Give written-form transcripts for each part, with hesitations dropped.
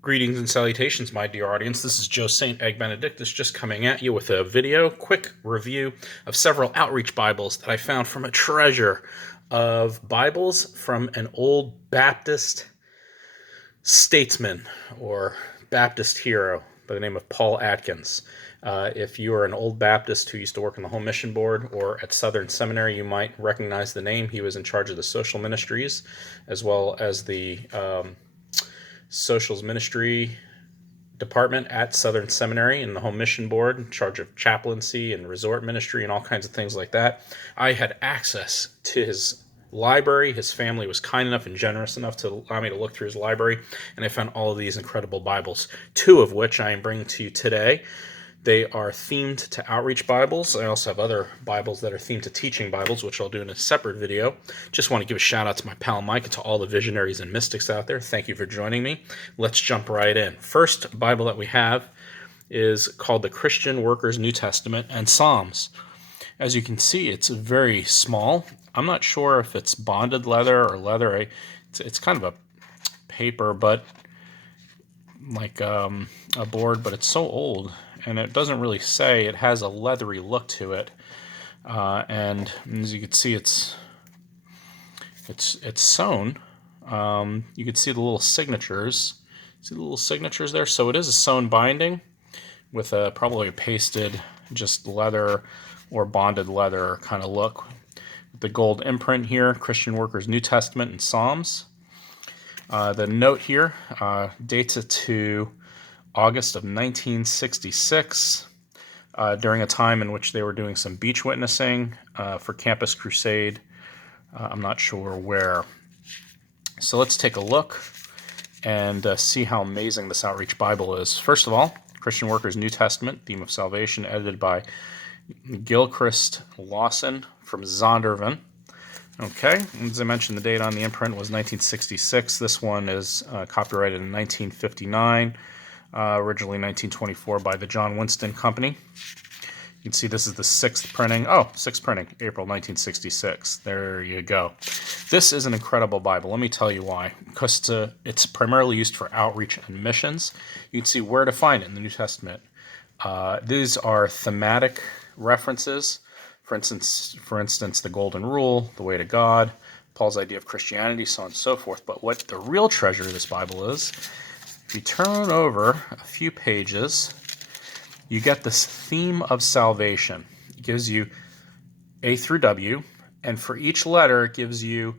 Greetings and salutations, my dear audience. This is Joe St. Egg Benedictus just coming at you with a quick review of several outreach Bibles that I found from a treasure of Bibles from an old Baptist statesman or Baptist hero by the name of Paul Adkins. If you are an old Baptist who used to work in the Home Mission Board or at Southern Seminary, you might recognize the name. He was in charge of the social ministries as well as the socials ministry department at Southern Seminary in the Home Mission Board, in charge of chaplaincy and resort ministry and all kinds of things like that. I had access to his library. His family was kind enough and generous enough to allow me to look through his library, and I found all of these incredible Bibles, two of which I am bringing to you today. They are themed to outreach Bibles. I also have other Bibles that are themed to teaching Bibles, which I'll do in a separate video. Just want to give a shout out to my pal Mike and to all the visionaries and mystics out there. Thank you for joining me. Let's jump right in. First Bible that we have is called the Christian Workers New Testament and Psalms. As you can see, it's very small. I'm not sure if it's bonded leather or leather. It's kind of a paper, but like a board, but it's so old. And it doesn't really say. It has a leathery look to it, and as you can see, it's sewn. You can see the little signatures. See the little signatures there. So it is a sewn binding with probably a pasted, just leather or bonded leather kind of look. The gold imprint here: Christian Workers New Testament and Psalms. The note here dates it to August of 1966, during a time in which they were doing some beach witnessing for Campus Crusade. I'm not sure where. So let's take a look and see how amazing this outreach Bible is. First of all, Christian Workers New Testament, Theme of Salvation, edited by Gilchrist Lawson from Zondervan. Okay, as I mentioned, the date on the imprint was 1966. This one is copyrighted in 1959. Originally 1924 by the John Winston Company. You can see this is the sixth printing, April 1966. There you go. This is an incredible Bible. Let me tell you why. Because it's primarily used for outreach and missions. You can see where to find it in the New Testament. These are thematic references. For instance, the Golden Rule, the Way to God, Paul's idea of Christianity, so on and so forth. But what the real treasure of this Bible is, if you turn over a few pages, you get this theme of salvation. It gives you A through W, and for each letter, it gives you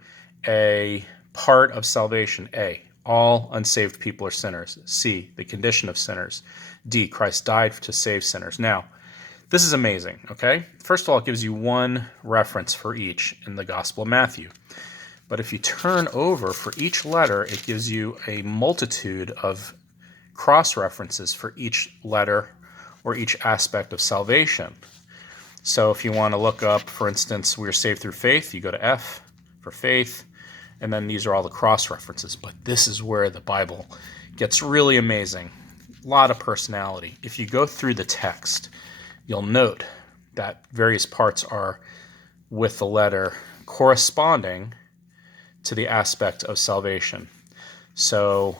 a part of salvation. A, all unsaved people are sinners. C, the condition of sinners. D, Christ died to save sinners. Now, this is amazing, okay? First of all, it gives you one reference for each in the Gospel of Matthew. But if you turn over for each letter, it gives you a multitude of cross-references for each letter or each aspect of salvation. So if you want to look up, for instance, we are saved through faith, you go to F for faith, and then these are all the cross-references. But this is where the Bible gets really amazing. A lot of personality. If you go through the text, you'll note that various parts are with the letter corresponding to the aspect of salvation. So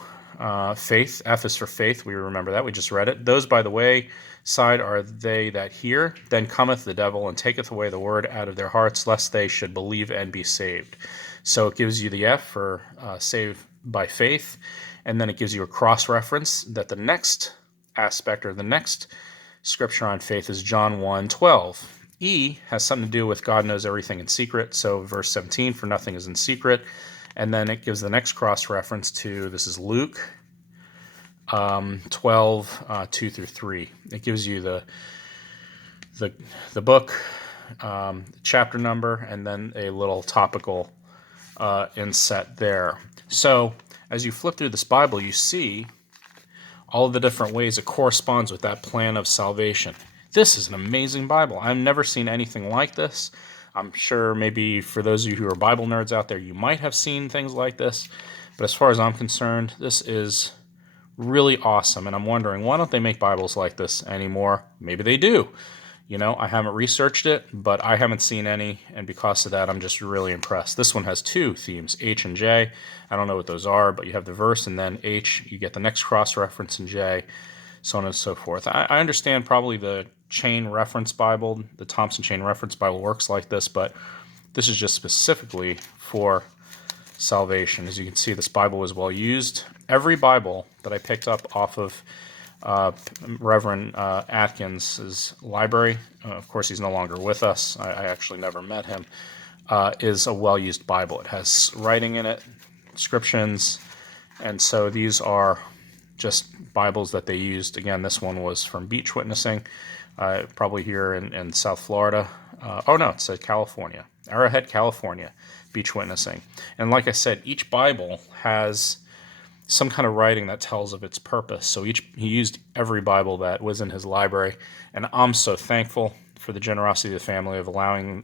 faith, F is for faith, we remember that, we just read it. Those, by the way, side are they that hear, then cometh the devil and taketh away the word out of their hearts, lest they should believe and be saved. So it gives you the F for saved by faith, and then it gives you a cross-reference that the next aspect or the next scripture on faith is John 1:12. E has something to do with God knows everything in secret. So verse 17, for nothing is in secret. And then it gives the next cross-reference to, this is Luke 12, 2 through 3. It gives you the book, chapter number, and then a little topical inset there. So as you flip through this Bible, you see all of the different ways it corresponds with that plan of salvation. This is an amazing Bible. I've never seen anything like this. I'm sure maybe for those of you who are Bible nerds out there, you might have seen things like this. But as far as I'm concerned, this is really awesome. And I'm wondering, why don't they make Bibles like this anymore? Maybe they do. You know, I haven't researched it, but I haven't seen any, and because of that, I'm just really impressed. This one has two themes, H and J. I don't know what those are, but you have the verse, and then H, you get the next cross-reference in J, so on and so forth. I understand probably the Chain Reference Bible, the Thompson Chain Reference Bible works like this, but this is just specifically for salvation. As you can see, this Bible was well used. Every Bible that I picked up off of Reverend Adkins' library, of course he's no longer with us, I actually never met him, is a well-used Bible. It has writing in it, inscriptions, and so these are just Bibles that they used. Again, this one was from beach witnessing, probably here in South Florida. Oh no, it said California. Arrowhead, California, beach witnessing. And like I said, each Bible has some kind of writing that tells of its purpose. So he used every Bible that was in his library, and I'm so thankful for the generosity of the family of allowing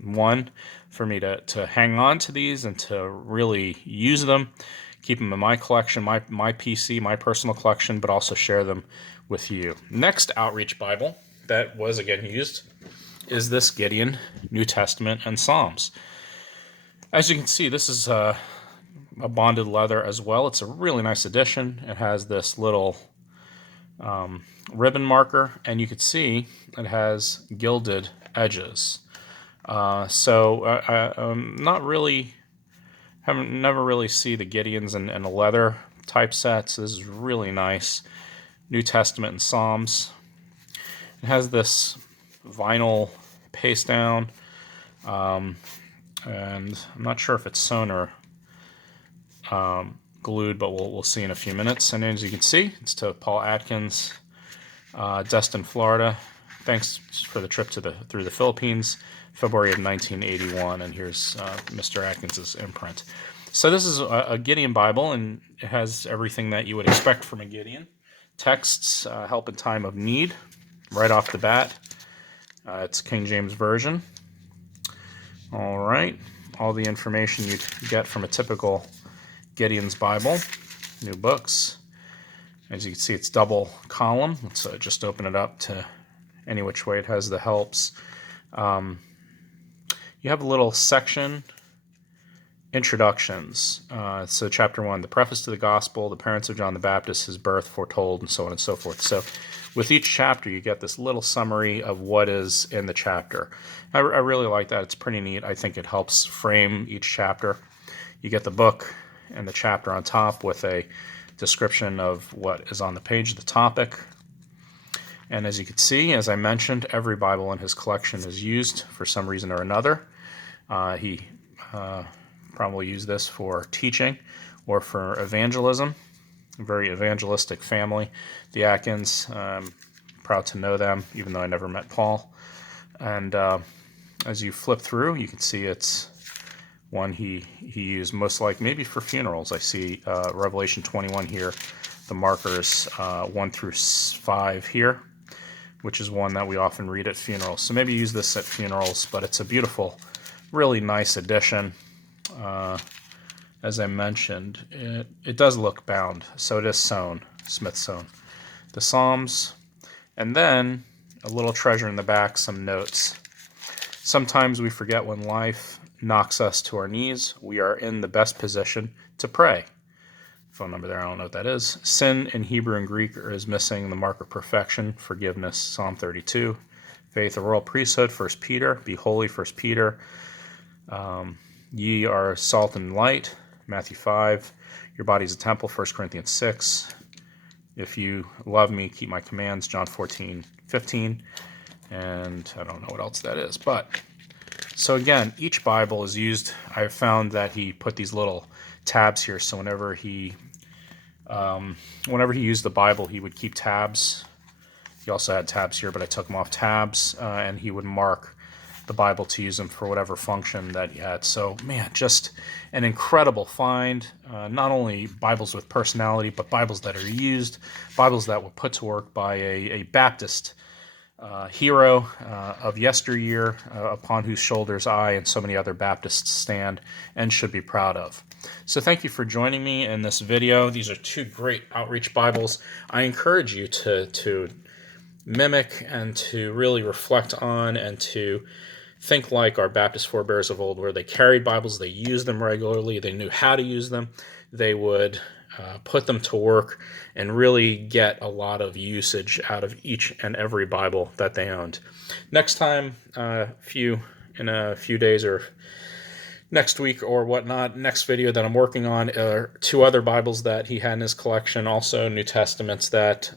for me to hang on to these and to really use them, keep them in my collection, my PC, my personal collection, but also share them with you. Next outreach Bible that was again used is this Gideon, New Testament, and Psalms. As you can see, this is a bonded leather as well. It's a really nice edition. It has this little ribbon marker, and you can see it has gilded edges. Never really see the Gideons and the leather typesets. This is really nice. New Testament and Psalms. It has this vinyl paste down, and I'm not sure if it's sewn or glued, but we'll see in a few minutes. And as you can see, it's to Paul Adkins, Destin, Florida. Thanks for the trip through the Philippines, February of 1981. And here's Mr. Adkins's imprint. So this is a Gideon Bible, and it has everything that you would expect from a Gideon. Texts, help in time of need, right off the bat. It's King James Version. All right, all the information you'd get from a typical Gideon's Bible. New books. As you can see, it's double column. Let's just open it up to any which way. It has the helps. You have a little section, introductions. So chapter 1, the preface to the gospel, the parents of John the Baptist, his birth foretold, and so on and so forth. So with each chapter, you get this little summary of what is in the chapter. I really like that. It's pretty neat. I think it helps frame each chapter. You get the book and the chapter on top with a description of what is on the page, the topic. And as you can see, as I mentioned, every Bible in his collection is used for some reason or another. He probably used this for teaching or for evangelism. A very evangelistic family. The Adkins, proud to know them, even though I never met Paul. And as you flip through, you can see it's one he used most like maybe for funerals. I see Revelation 21 here, the markers 1 through 5 here, which is one that we often read at funerals. So maybe use this at funerals, but it's a beautiful, really nice edition. As I mentioned, it does look bound, so it is sewn, Smith sewn. The Psalms, and then a little treasure in the back, some notes. Sometimes we forget when life knocks us to our knees, we are in the best position to pray. Phone number there, I don't know what that is. Sin in Hebrew and Greek is missing the mark of perfection, forgiveness, Psalm 32. Faith, a royal priesthood, 1 Peter. Be holy, 1 Peter. Ye are salt and light, Matthew 5. Your body is a temple, 1 Corinthians 6. If you love me, keep my commands, John 14:15. And I don't know what else that is. But so again, each Bible is used. I've found that he put these little tabs here, so whenever he used the Bible, he would keep tabs. He also had tabs here, but I took them off tabs, and he would mark the Bible to use them for whatever function that he had. So, man, just an incredible find. Not only Bibles with personality, but Bibles that are used, Bibles that were put to work by a Baptist hero of yesteryear, upon whose shoulders I and so many other Baptists stand and should be proud of. So thank you for joining me in this video. These are two great outreach Bibles. I encourage you to mimic and to really reflect on and to think like our Baptist forebears of old, where they carried Bibles, they used them regularly, they knew how to use them, they would put them to work and really get a lot of usage out of each and every Bible that they owned. Next time, in a few days or next week or whatnot, next video that I'm working on are two other Bibles that he had in his collection, also New Testaments that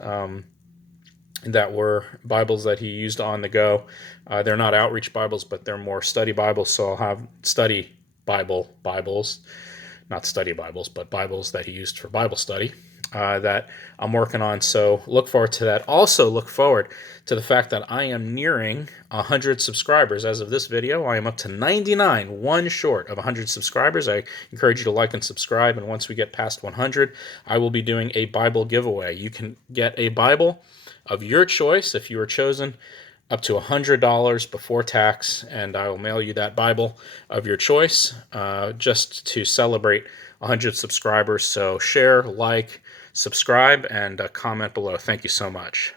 were Bibles that he used on the go. They're not outreach Bibles, but they're more study Bibles, so I'll have study Bibles, not study Bibles, but Bibles that he used for Bible study that I'm working on, so look forward to that. Also look forward to the fact that I am nearing 100 subscribers. As of this video, I am up to 99, one short of 100 subscribers. I encourage you to like and subscribe, and once we get past 100, I will be doing a Bible giveaway. You can get a Bible of your choice if you are chosen, up to $100 before tax, and I will mail you that Bible of your choice just to celebrate 100 subscribers. So share, like, subscribe, and comment below. Thank you so much.